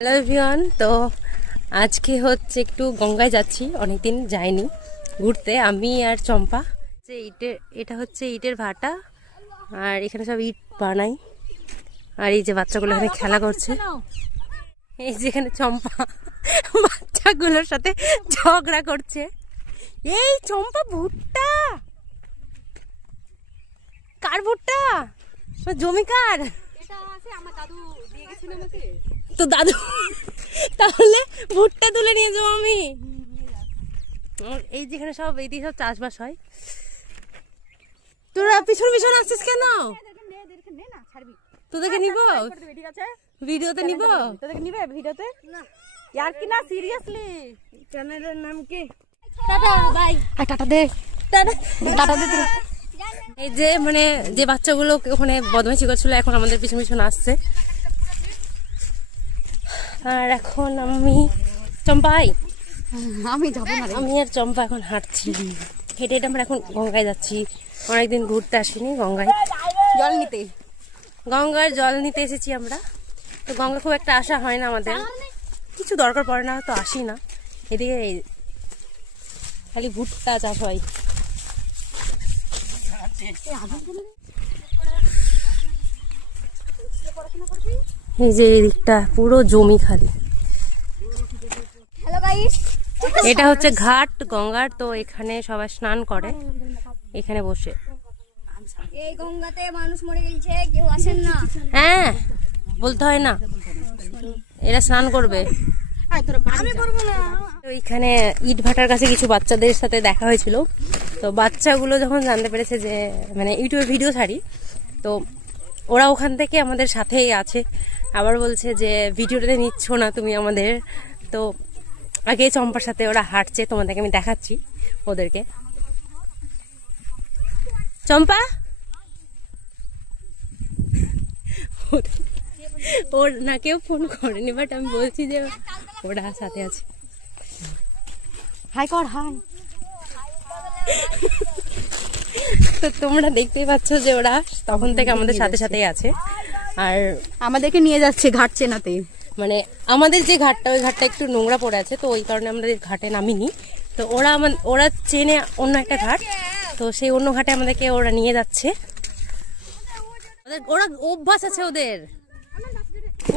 Hello everyone, তো আজকে হচ্ছে একটু গঙ্গায় যাচ্ছি, অনেকদিন যাইনি ঘুরতে আমি আর চম্পা। এটা হচ্ছে ইটের ভাটা, আর এখানে সব ইট বানাই। আর এই যে বাচ্চাগুলো এখানে খেলা করছে, এই যেখানে চম্পা বাচ্চাগুলোর সাথে ঝগড়া করছে। এই চম্পা, ভুট্টা কার? ভুট্টা জমি কার? তো দাদু, তাহলে ভুট্টা তুলে নিয়ে যাবো আমি। এই যেখানে সব এইদিকে সব চাষবাস হয়। তোরা পিছন পিছন আসছিস কেন? তোদেরকে নিব ভিডিওতে, নিব তোদেরকে নিবে ভিডিওতে। यार কি না, সিরিয়াসলি চ্যানেলের নাম কি? Tata bye. টাটা দে, টাটা দে। এই যে মানে যে বাচ্চাগুলো ওখানে বদমাইশি করছিল এখন আমাদের পিছন পিছন আসছে। আর এখন আমি চম্পাই, আমি যাবো না, আমি আর চম্পা এখন হাঁটছি হেঁটে হেঁটে। আমরা এখন গঙ্গায় যাচ্ছি, অনেকদিন ঘুরতে আসিনি গঙ্গায় জল নিতে। গঙ্গার জল নিতে এসেছি আমরা। তো গঙ্গা খুব একটা আসা হয় না আমাদের, কিছু দরকার পড়ে না তো আসি না। এদিকে খালি ভুট্টা চাষ হয়। এই যে এই দিকটা পুরো জমি খালি। এটা হচ্ছে ঘাট গঙ্গার, তো এখানে সবাই স্নান করে এখানে বসে। এই গঙ্গাতে মানুষ মরে গেছে, কেউ আসেন না। হ্যাঁ, বলতে হয় না, এরা স্নান করবে। এখানে ইট ভাটার কাছে কিছু বাচ্চাদের সাথে দেখা হয়েছিল। তো বাচ্চাগুলো যখন জানতে পেরেছে যে মানে ইউটিউবে ভিডিও ছাড়ি, তো ওরা ওখান থেকে আমাদের সাথেই আছে। আবার বলছে যে ভিডিওটাতে নিচ্ছ না তুমি আমাদের। তো আগে চম্পার সাথে ওরা হাঁটছে, তোমাদেরকে আমি দেখাচ্ছি ওদেরকে। চম্পা, ওর না কেউ ফোন করেনি, বাট আমি বলছি যে ওরা সাথে আছে। হাই কর, হাই। তো তোমরা দেখতেই পাচ্ছ যে ওরা তখন থেকে আমাদের সাথে সাথেই আছে, আর আমাদেরকে নিয়ে যাচ্ছে ঘাট চেনাতে। মানে আমাদের যে ঘাটটা, ওই ঘাটটা একটু নোংরা পড়ে আছে, তো ওই কারণে আমাদের ঘাটে নামিনি। তো ওরা চেনে অন্য একটা ঘাট, তো সেই অন্য ঘাটে আমাদেরকে ওরা নিয়ে যাচ্ছে। ওরা অভ্যাস আছে ওদের।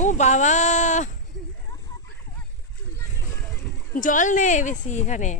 ও বাবা, জল নেই বেশি এখানে।